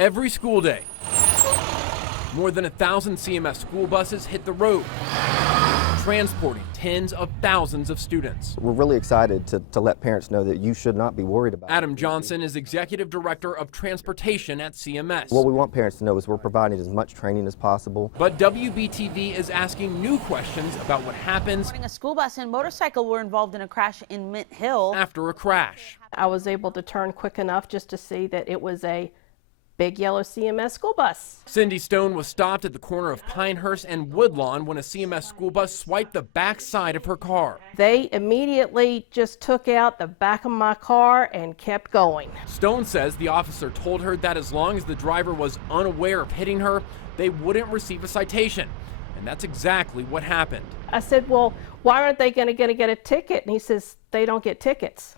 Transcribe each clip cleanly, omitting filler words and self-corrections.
Every school day, more than 1,000 CMS school buses hit the road, transporting tens of thousands of students. We're really excited to let parents know that you should not be worried about it. Adam Johnson is Executive Director of Transportation at CMS. What we want parents to know is we're providing as much training as possible. But WBTV is asking new questions about what happens A school bus and motorcycle were involved in a crash in Mint Hill. after a crash. I was able to turn quick enough just to see that it was a big yellow CMS school bus. Cindy Stone was stopped at the corner of Pinehurst and Woodlawn when a CMS school bus swiped the back side of her car. They immediately just took out the back of my car and kept going. Stone says the officer told her that as long as the driver was unaware of hitting her, they wouldn't receive a citation. And that's exactly what happened. I said, well, why aren't they going to get a ticket? And he says, they don't get tickets.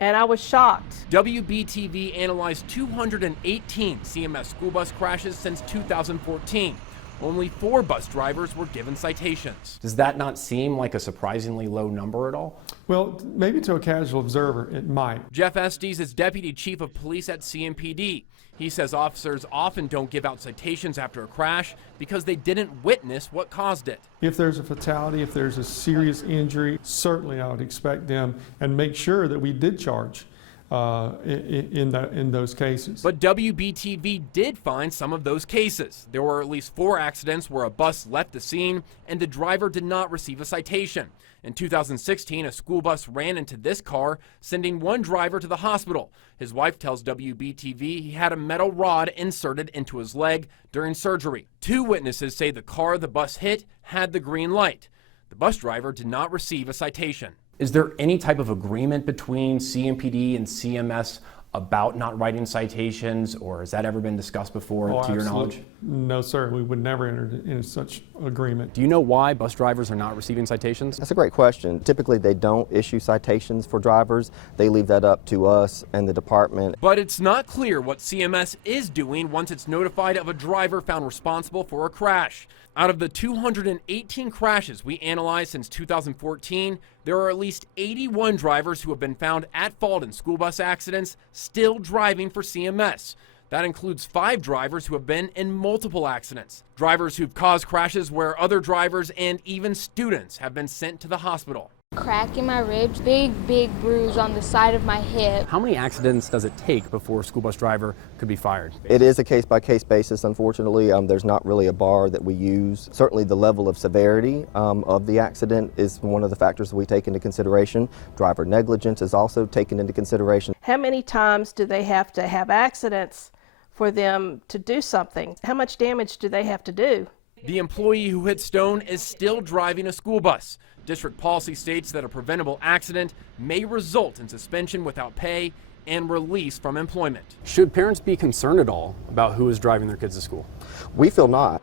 And I was shocked. WBTV analyzed 218 CMS school bus crashes since 2014. Only 4 bus drivers were given citations. Does that not seem like a surprisingly low number at all? Well, maybe to a casual observer, it might. Jeff Estes is Deputy Chief of Police at CMPD. He says officers often don't give out citations after a crash because they didn't witness what caused it. If there's a fatality, if there's a serious injury, certainly I would expect them and make sure that we did charge in those cases. But WBTV did find some of those cases. There were at least 4 accidents where a bus left the scene and the driver did not receive a citation. In 2016, a school bus ran into this car, sending one driver to the hospital. His wife tells WBTV he had a metal rod inserted into his leg during surgery. 2 witnesses say the car the bus hit had the green light. The bus driver did not receive a citation. Is there any type of agreement between CMPD and CMS about not writing citations, or has that ever been discussed before, to your knowledge? No, sir. We would never enter into such agreement. Do you know why bus drivers are not receiving citations? That's a great question. Typically, they don't issue citations for drivers. They leave that up to us and the department. But it's not clear what CMS is doing once it's notified of a driver found responsible for a crash. Out of the 218 crashes we analyzed since 2014, there are at least 81 drivers who have been found at fault in school bus accidents still driving for CMS. That includes 5 drivers who have been in multiple accidents. Drivers who've caused crashes where other drivers and even students have been sent to the hospital. Crack in my ribs, big bruise on the side of my hip. How many accidents does it take before a school bus driver could be fired? It is a case-by-case basis, unfortunately. There's not really a bar that we use. Certainly the level of severity of the accident is one of the factors that we take into consideration. Driver negligence is also taken into consideration. How many times do they have to have accidents for them to do something? How much damage do they have to do? The employee who hit Stone is still driving a school bus. District policy states that a preventable accident may result in suspension without pay and release from employment. Should parents be concerned at all about who is driving their kids to school? We feel not.